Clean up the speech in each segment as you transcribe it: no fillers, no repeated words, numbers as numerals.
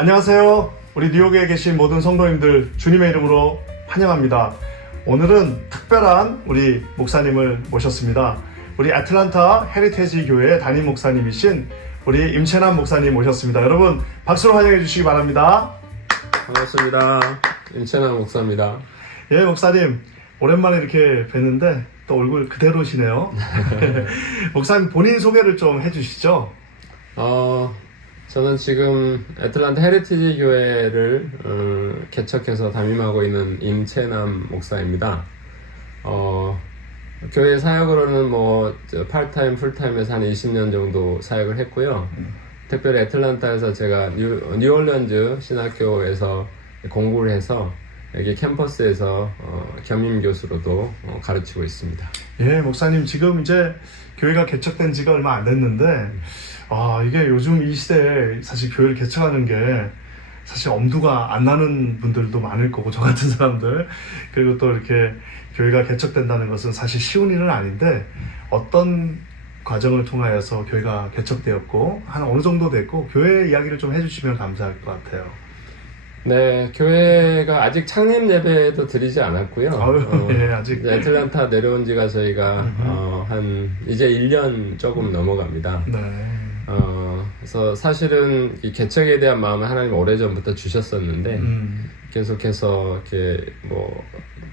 안녕하세요. 우리 뉴욕에 계신 모든 성도님들 주님의 이름으로 환영합니다. 오늘은 특별한 우리 목사님을 모셨습니다. 우리 애틀랜타 헤리테지 교회 담임 목사님이신 우리 임채남 목사님 모셨습니다. 여러분 박수로 환영해 주시기 바랍니다. 반갑습니다. 임채남 목사입니다. 예, 목사님 오랜만에 이렇게 뵀는데 또 얼굴 그대로시네요. 목사님 본인 소개를 좀 해주시죠. 저는 지금 애틀랜타 헤리티지 교회를 개척해서 담임하고 있는 임채남 목사입니다. 교회 사역으로는 파트타임, 풀타임에서 한 20년 정도 사역을 했고요. 특별히 애틀랜타에서 제가 뉴올리언즈 신학교에서 공부를 해서 여기 캠퍼스에서 겸임 교수로도 가르치고 있습니다. 예, 목사님 지금 이제 교회가 개척된 지가 얼마 안 됐는데 이게 요즘 이 시대에 사실 교회를 개척하는 게 사실 엄두가 안 나는 분들도 많을 거고, 저 같은 사람들, 그리고 또 이렇게 교회가 개척된다는 것은 사실 쉬운 일은 아닌데 어떤 과정을 통하여서 교회가 개척되었고 한 어느 정도 됐고 교회 이야기를 좀 해주시면 감사할 것 같아요. 네, 교회가 아직 창립 예배도 드리지 않았고요. 예, 아직 애틀랜타 내려온 지가 저희가 이제 1년 조금 넘어갑니다. 네. 그래서 사실은 이 개척에 대한 마음을 하나님 오래전부터 주셨었는데 계속해서 이렇게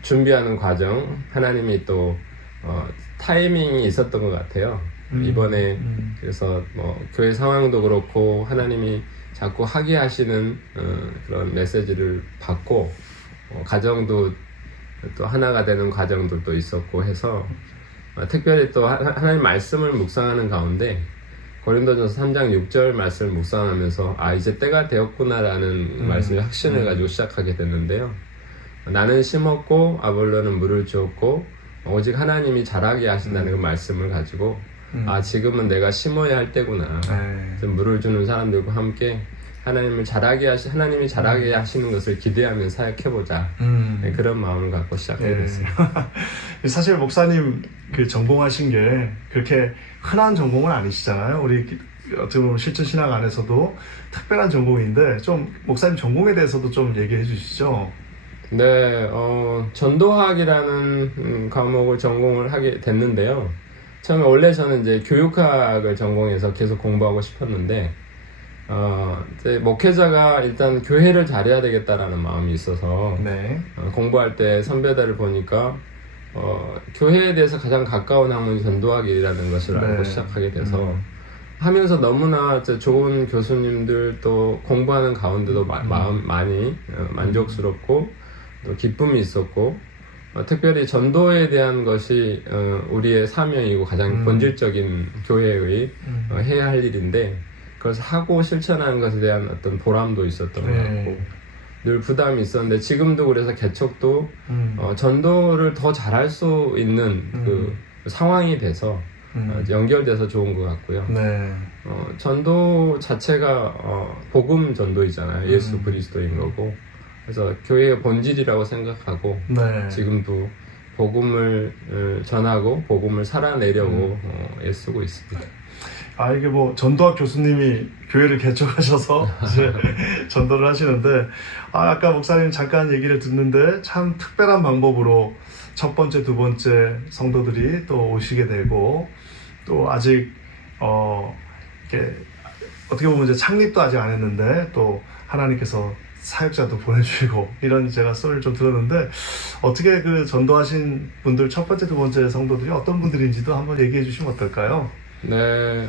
준비하는 과정, 하나님이 또 타이밍이 있었던 것 같아요. 이번에 그래서 교회 상황도 그렇고 하나님이 자꾸 하게 하시는 그런 메시지를 받고 가정도 또 하나가 되는 과정들도 있었고 해서 특별히 또 하나님 말씀을 묵상하는 가운데 고린도전서 3장 6절 말씀을 묵상하면서 이제 때가 되었구나라는 말씀에 확신을 가지고 시작하게 됐는데요. 나는 심었고 아볼로는 물을 주었고 오직 하나님이 자라게 하신다는 그 말씀을 가지고 지금은 내가 심어야 할 때구나. 물을 주는 사람들과 함께 하나님이 자라게 하시는 것을 기대하며 사역해보자. 그런 마음을 갖고 시작하게 됐어요. 사실 목사님 그 전공하신 게 그렇게 흔한 전공은 아니시잖아요. 우리 어떻게 보면 실천 신학 안에서도 특별한 전공인데 좀 목사님 전공에 대해서도 좀 얘기해 주시죠. 네, 전도학이라는 과목을 전공을 하게 됐는데요. 처음에 원래 저는 이제 교육학을 전공해서 계속 공부하고 싶었는데, 이제 목회자가 일단 교회를 잘해야 되겠다라는 마음이 있어서, 네. 공부할 때 선배들을 보니까, 교회에 대해서 가장 가까운 학문이 전도학이라는 것을 알고 시작하게 돼서, 하면서 너무나 좋은 교수님들 또 공부하는 가운데도 많이 만족스럽고, 또 기쁨이 있었고, 특별히 전도에 대한 것이 우리의 사명이고 가장 본질적인 교회의 해야 할 일인데 그것을 하고 실천하는 것에 대한 어떤 보람도 있었던 것 같고 늘 부담이 있었는데 지금도 그래서 개척도 전도를 더 잘할 수 있는 그 상황이 돼서 연결돼서 좋은 것 같고요. 네. 전도 자체가 복음 전도이잖아요. 예수 그리스도인 거고 그래서 교회의 본질이라고 생각하고 지금도 복음을 전하고 복음을 살아내려고 애쓰고 있습니다. 이게 전도학 교수님이 교회를 개척하셔서 이제 전도를 하시는데 아까 목사님 잠깐 얘기를 듣는데 참 특별한 방법으로 첫 번째, 두 번째 성도들이 또 오시게 되고 또 아직 이렇게 어떻게 보면 이제 창립도 아직 안 했는데 또 하나님께서 사역자도 보내주시고 이런 제가 썰을 좀 들었는데 어떻게 그 전도하신 분들 첫 번째, 두 번째 성도들이 어떤 분들인지도 한번 얘기해 주시면 어떨까요? 네,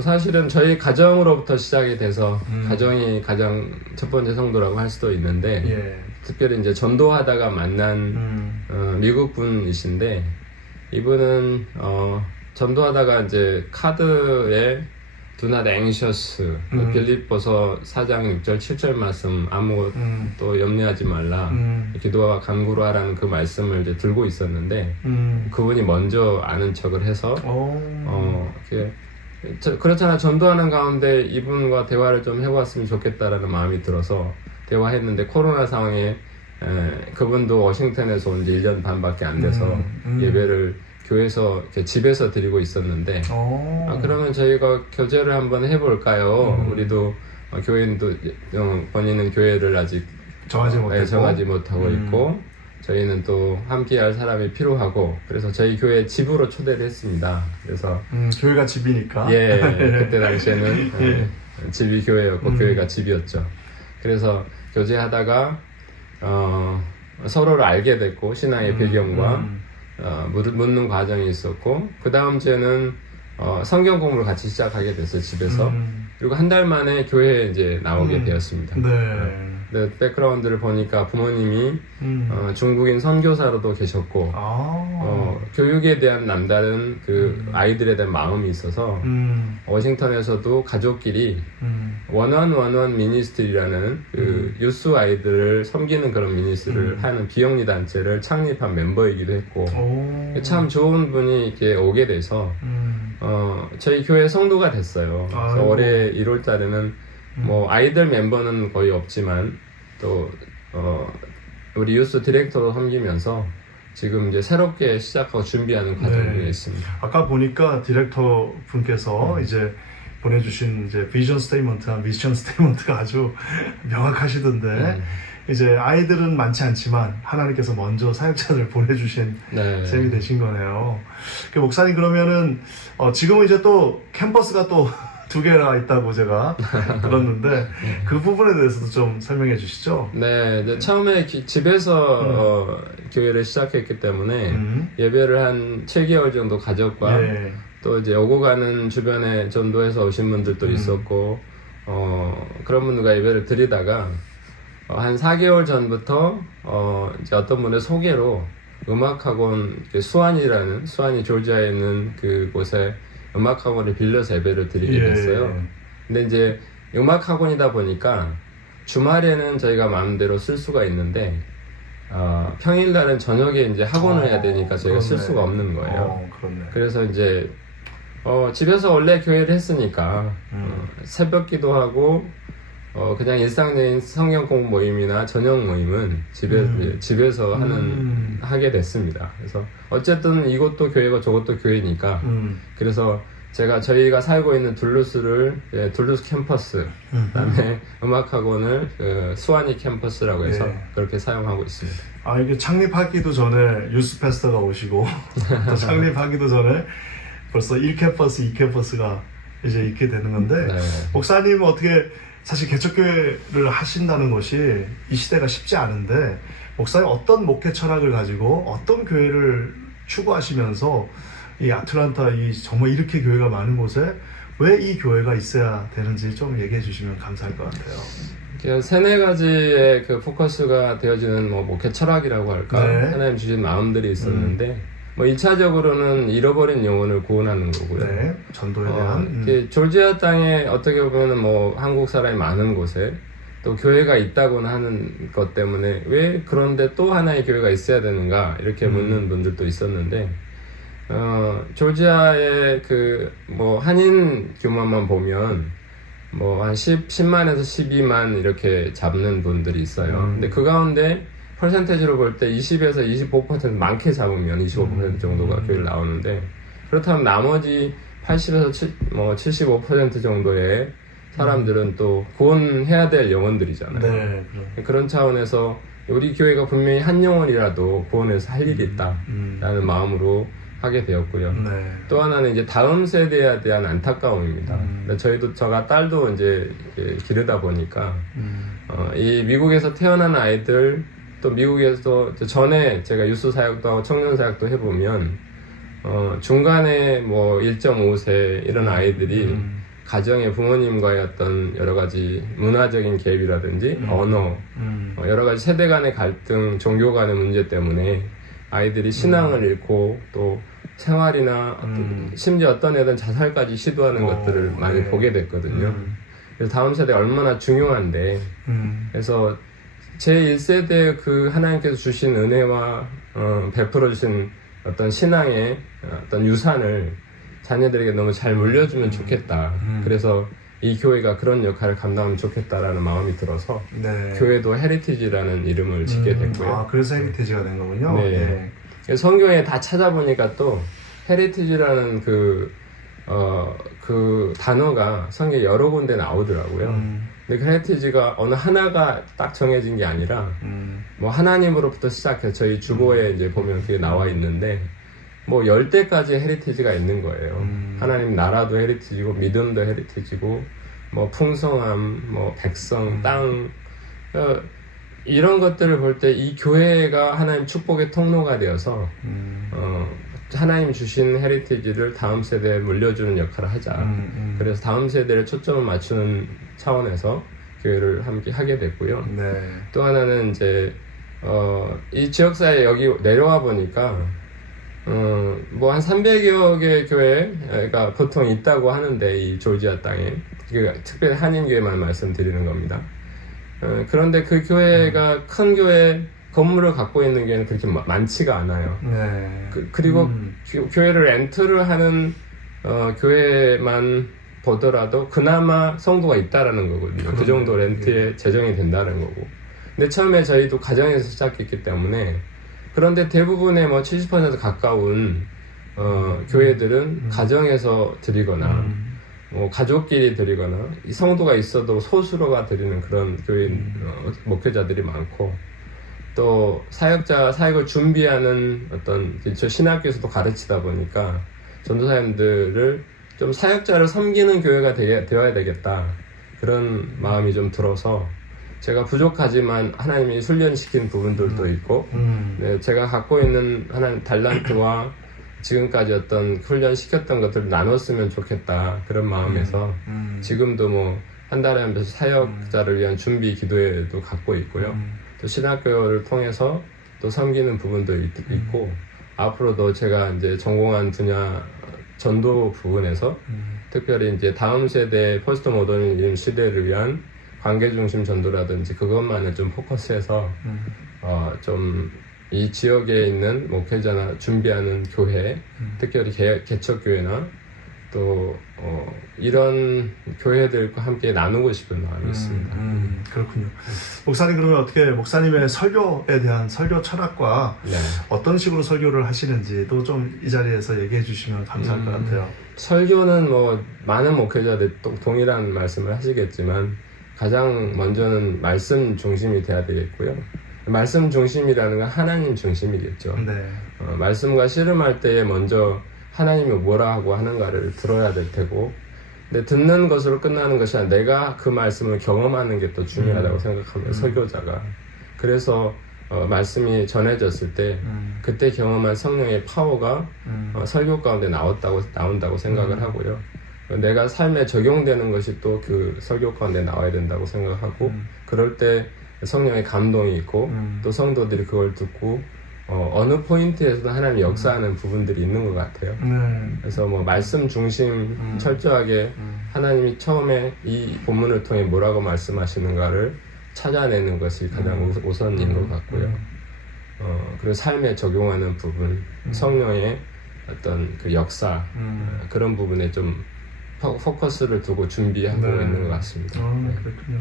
사실은 저희 가정으로부터 시작이 돼서 가정이 가장 첫 번째 성도라고 할 수도 있는데 특별히 이제 전도하다가 만난 미국 분이신데 이분은 전도하다가 이제 카드에 Do not anxious, 빌립보서 4장 6절 7절 말씀 아무것도 염려하지 말라 기도와 간구로 하라는 그 말씀을 이제 들고 있었는데 그분이 먼저 아는 척을 해서 그렇잖아 전도하는 가운데 이분과 대화를 좀 해봤으면 좋겠다라는 마음이 들어서 대화했는데 코로나 상황에 그분도 워싱턴에서 온 지 1년 반밖에 안 돼서 예배를 교회에서 이렇게 집에서 드리고 있었는데 그러면 저희가 교제를 한번 해볼까요? 우리도 교회는 또 본인은 교회를 아직 정하지 못했고, 정하지 못하고 있고 저희는 또 함께할 사람이 필요하고 그래서 저희 교회 집으로 초대를 했습니다. 그래서 교회가 집이니까. 예, 그때 당시에는 집이 교회였고 교회가 집이었죠. 그래서 교제하다가 서로를 알게 됐고 신앙의 배경과 묻는 과정이 있었고 그 다음 주에는 성경 공부를 같이 시작하게 됐어요 집에서. 그리고 한 달 만에 교회에 이제 나오게 되었습니다. 네. 네, 백그라운드를 보니까 부모님이 중국인 선교사로도 계셨고 교육에 대한 남다른 그 아이들에 대한 마음이 있어서 워싱턴에서도 가족끼리 원원 미니스트리라는 그 유스 아이들을 섬기는 그런 미니스트리를 하는 비영리 단체를 창립한 멤버이기도 했고 참 좋은 분이 이렇게 오게 돼서 저희 교회 성도가 됐어요. 그래서 올해 1월 달에는 뭐 아이들 멤버는 거의 없지만 또 우리 유스 디렉터로 섬기면서 지금 이제 새롭게 시작하고 준비하는 과정 중에 있습니다. 아까 보니까 디렉터 분께서 이제 보내주신 이제 비전 스테이먼트와 미션 스테이먼트가 아주 명확하시던데 이제 아이들은 많지 않지만 하나님께서 먼저 사역자를 보내주신 셈이 되신 거네요. 목사님 그러면은 지금은 이제 또 캠퍼스가 또 2개나 있다고 제가 들었는데 그 부분에 대해서도 좀 설명해 주시죠. 네, 이제 처음에 집에서 교회를 시작했기 때문에 예배를 한 7개월 정도 가족과 또 이제 오고 가는 주변에 전도해서 오신 분들도 있었고 그런 분들과 예배를 드리다가 한 4개월 전부터 이제 어떤 분의 소개로 음악학원 수완이 조지아에 있는 그곳에 음악학원을 빌려서 예배를 드리게 됐어요. 근데 이제 음악학원이다 보니까 주말에는 저희가 마음대로 쓸 수가 있는데 평일날은 저녁에 이제 학원을 해야 되니까 저희가 쓸 수가 없는 거예요. 그래서 이제 집에서 원래 교회를 했으니까 새벽 기도하고 그냥 일상적인 성경 공부 모임이나 저녁 모임은 집에서 하게 됐습니다. 그래서 어쨌든 이것도 교회고 저것도 교회니까 그래서 저희가 살고 있는 둘루스 캠퍼스 그다음에 음악학원을 수완이 캠퍼스라고 해서 그렇게 사용하고 있습니다. 이게 창립하기도 전에 유스 패스터가 오시고 또 창립하기도 전에 벌써 1캠퍼스, 2캠퍼스가 이제 있게 되는 건데 목사님은 어떻게 사실 개척교회를 하신다는 것이 이 시대가 쉽지 않은데 목사님 어떤 목회 철학을 가지고 어떤 교회를 추구하시면서 이 아틀란타 정말 이렇게 교회가 많은 곳에 왜 이 교회가 있어야 되는지 좀 얘기해 주시면 감사할 것 같아요. 세네 가지의 그 포커스가 되어지는 목회 철학이라고 할까 하나님 주신 마음들이 있었는데 1차적으로는 잃어버린 영혼을 구원하는 거고요. 전도에 대한. 조지아 땅에 어떻게 보면 한국 사람이 많은 곳에 또 교회가 있다고는 하는 것 때문에 왜 그런데 또 하나의 교회가 있어야 되는가 이렇게 묻는 분들도 있었는데 조지아의 한인 규모만 보면 한 10만에서 12만 이렇게 잡는 분들이 있어요. 근데 그 가운데 퍼센테이지로 볼 때 20에서 25% 많게 잡으면 25% 정도가 교회를 나오는데 그렇다면 나머지 80에서 75% 정도의 사람들은 또 구원해야 될 영혼들이잖아요. 그런 차원에서 우리 교회가 분명히 한 영혼이라도 구원해서 할 일이 있다라는 마음으로 하게 되었고요. 또 하나는 이제 다음 세대에 대한 안타까움입니다. 저가 딸도 이제 기르다 보니까 이 미국에서 태어난 아이들 또 미국에서 전에 제가 유스 사역도 하고 청년 사역도 해보면 중간에 1.5세 이런 아이들이 가정의 부모님과의 어떤 여러 가지 문화적인 갭이라든지 언어 여러 가지 세대 간의 갈등, 종교 간의 문제 때문에 아이들이 신앙을 잃고 또 생활이나 심지어 어떤 애들은 자살까지 시도하는 것들을 많이 보게 됐거든요. 그래서 다음 세대가 얼마나 중요한데 그래서 제1세대 그 하나님께서 주신 은혜와 베풀어 주신 어떤 신앙의 어떤 유산을 자녀들에게 너무 잘 물려주면 좋겠다. 그래서 이 교회가 그런 역할을 감당하면 좋겠다라는 마음이 들어서 교회도 헤리티지라는 이름을 짓게 됐고요. 그래서 헤리티지가 된 거군요. 성경에 다 찾아보니까 또 헤리티지라는 그 단어가 성경에 여러 군데 나오더라고요. 근데 그 헤리티지가 어느 하나가 딱 정해진 게 아니라 뭐 하나님으로부터 시작해서 저희 주보에 이제 보면 그게 나와 있는데 뭐 10대까지 헤리티지가 있는 거예요. 하나님 나라도 헤리티지고 믿음도 헤리티지고 뭐 풍성함, 뭐 백성, 땅 이런 것들을 볼 때 이 교회가 하나님 축복의 통로가 되어서 하나님 주신 헤리티지를 다음 세대에 물려주는 역할을 하자. 그래서 다음 세대를 초점을 맞추는 차원에서 교회를 함께 하게 됐고요. 네. 또 하나는 이제 이 지역사회에 여기 내려와 보니까 뭐 한 300여 개의 교회가 보통 있다고 하는데 이 조지아 땅에 특별히 한인교회만 말씀드리는 겁니다. 그런데 그 교회가 큰 교회 건물을 갖고 있는 교회는 그렇게 많지가 않아요. 네. 그리고 교회를 렌트를 하는 교회만 보더라도 그나마 성도가 있다라는 거거든요. 그 정도 렌트에 재정이 된다는 거고. 근데 처음에 저희도 가정에서 시작했기 때문에 그런데 대부분의 뭐 70% 가까운 교회들은 가정에서 드리거나 뭐 가족끼리 드리거나 이 성도가 있어도 소수로가 드리는 그런 교회 목회자들이 많고 또 사역을 준비하는 어떤 저 신학교에서도 가르치다 보니까 전도사님들을 좀 사역자를 섬기는 교회가 되어야 되겠다 그런 마음이 좀 들어서 제가 부족하지만 하나님이 훈련시킨 부분들도 있고 네, 제가 갖고 있는 하나님 달란트와 지금까지 어떤 훈련시켰던 것들을 나눴으면 좋겠다 그런 마음에서 지금도 뭐 한 달에 한 번씩 사역자를 위한 준비 기도회도 갖고 있고요. 또 신학교를 통해서 또 섬기는 부분도 있고 앞으로도 제가 이제 전공한 분야 전도 부분에서 특별히 이제 다음 세대 포스트 모더니즘 시대를 위한 관계 중심 전도라든지 그것만을 좀 포커스해서 좀 이 지역에 있는 목회자나 준비하는 교회, 특별히 개척교회나 또 이런 교회들과 함께 나누고 싶은 마음이 있습니다. 그렇군요. 목사님 그러면 어떻게 목사님의 설교에 대한 설교 철학과 네. 어떤 식으로 설교를 하시는지도 좀 이 자리에서 얘기해 주시면 감사할 것 같아요. 설교는 뭐 많은 목회자들 동일한 말씀을 하시겠지만 가장 먼저는 말씀 중심이 돼야 되겠고요. 말씀 중심이라는 건 하나님 중심이겠죠. 네. 말씀과 씨름할 때에 먼저 하나님이 뭐라고 하는가를 들어야 될 테고 근데 듣는 것으로 끝나는 것이 아니라 내가 그 말씀을 경험하는 게 더 중요하다고 생각합니다. 설교자가. 그래서 말씀이 전해졌을 때 그때 경험한 성령의 파워가 설교 가운데 나온다고 생각을 하고요. 내가 삶에 적용되는 것이 또 그 설교 가운데 나와야 된다고 생각하고 그럴 때 성령의 감동이 있고 또 성도들이 그걸 듣고 어느 포인트에서도 하나님이 역사하는 부분들이 있는 것 같아요. 그래서 뭐 말씀 중심 철저하게 하나님이 처음에 이 본문을 통해 뭐라고 말씀하시는가를 찾아내는 것이 가장 우선인 것 같고요. 그리고 삶에 적용하는 부분, 성령의 어떤 그 역사 그런 부분에 좀 포커스를 두고 준비하고 있는 것 같습니다. 그렇군요.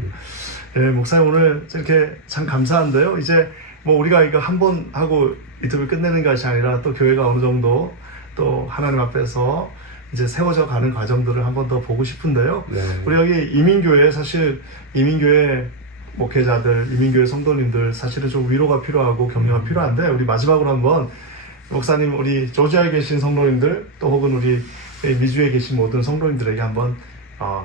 네, 목사님 오늘 이렇게 참 감사한데요. 이제 뭐 우리가 이거 한 번 하고 인터뷰 끝내는 것이 아니라 또 교회가 어느 정도 또 하나님 앞에서 이제 세워져 가는 과정들을 한 번 더 보고 싶은데요. 네. 우리 여기 이민교회 사실 이민교회 목회자들, 이민교회 성도님들 사실은 좀 위로가 필요하고 격려가 필요한데 우리 마지막으로 한번 목사님 우리 조지아에 계신 성도님들 또 혹은 우리 미주에 계신 모든 성도님들에게 한번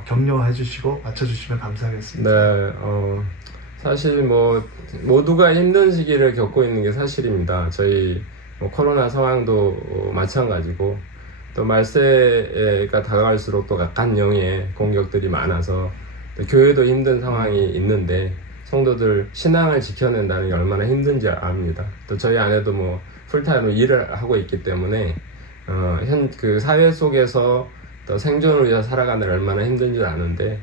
격려해 주시고 맞춰주시면 감사하겠습니다. 네, 사실 뭐 모두가 힘든 시기를 겪고 있는 게 사실입니다. 저희 뭐 코로나 상황도 마찬가지고 또 말세가 다가갈수록 또 각간영의 공격들이 많아서 또 교회도 힘든 상황이 있는데 성도들 신앙을 지켜낸다는 게 얼마나 힘든지 압니다. 또 저희 아내도 뭐 풀타임으로 일을 하고 있기 때문에 그 사회 속에서 또 생존을 위해서 살아가는 얼마나 힘든지 아는데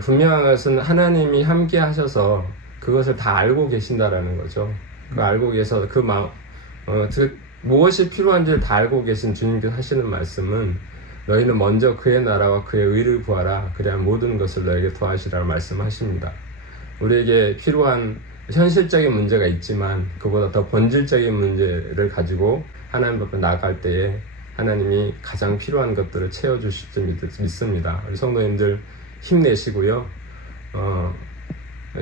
분명한 것은 하나님이 함께 하셔서 그것을 다 알고 계신다라는 거죠. 그 알고 계셔서 그 마음, 무엇이 필요한지를 다 알고 계신 주님께서 하시는 말씀은 너희는 먼저 그의 나라와 그의 의를 구하라. 그래야 모든 것을 너에게 더하시라고 말씀하십니다. 우리에게 필요한 현실적인 문제가 있지만 그보다 더 본질적인 문제를 가지고 하나님 앞에 나아갈 때에 하나님이 가장 필요한 것들을 채워주실 줄 믿습니다. 우리 성도님들 힘내시고요.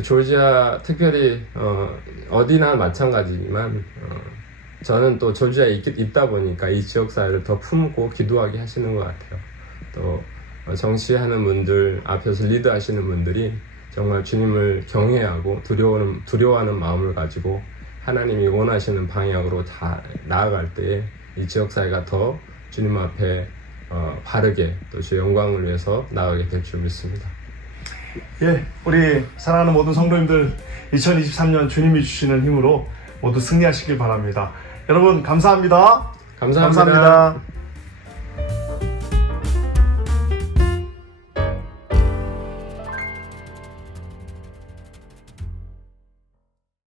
조지아 특별히 어디나 마찬가지지만 저는 또 조지아에 있다 보니까 이 지역 사회를 더 품고 기도하게 하시는 것 같아요. 또 정치하는 분들 앞에서 리드하시는 분들이 정말 주님을 경외하고 두려워하는 마음을 가지고 하나님이 원하시는 방향으로 다 나아갈 때에 이 지역 사회가 더 주님 앞에 바르게 또 주의 영광을 위해서 나아가게 될 줄 믿습니다. 예, 우리 사랑하는 모든 성도님들 2023년 주님이 주시는 힘으로 모두 승리하시길 바랍니다. 여러분 감사합니다. 감사합니다. 감사합니다.